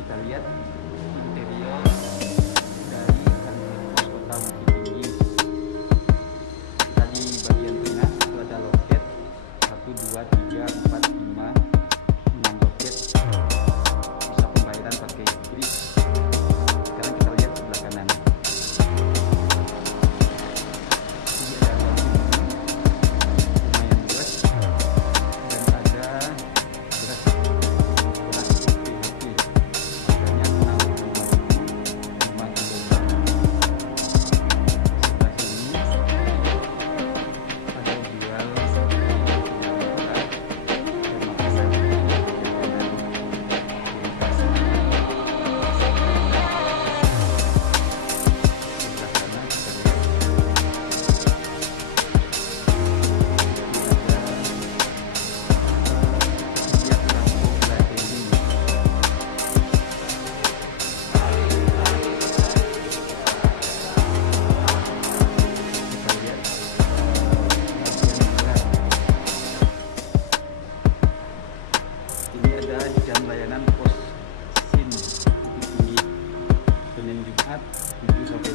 kita lihat interior dari kantor pos kota Bukit Tinggi. Kita di bagian tengah itu ada loket 1, 2, 3, 4, 5, 6 loket. Bisa pembayaran pakai kris. Sekarang kita lihat sebelah kanan. Ini ada ruang tunggu lumayan luas dan ada beras PHP. Harganya 65.5 kilogram. Sebelah sini ada jual ini ada jam layanan pos SIM Bukit Tinggi Senin Jumat 7 sampai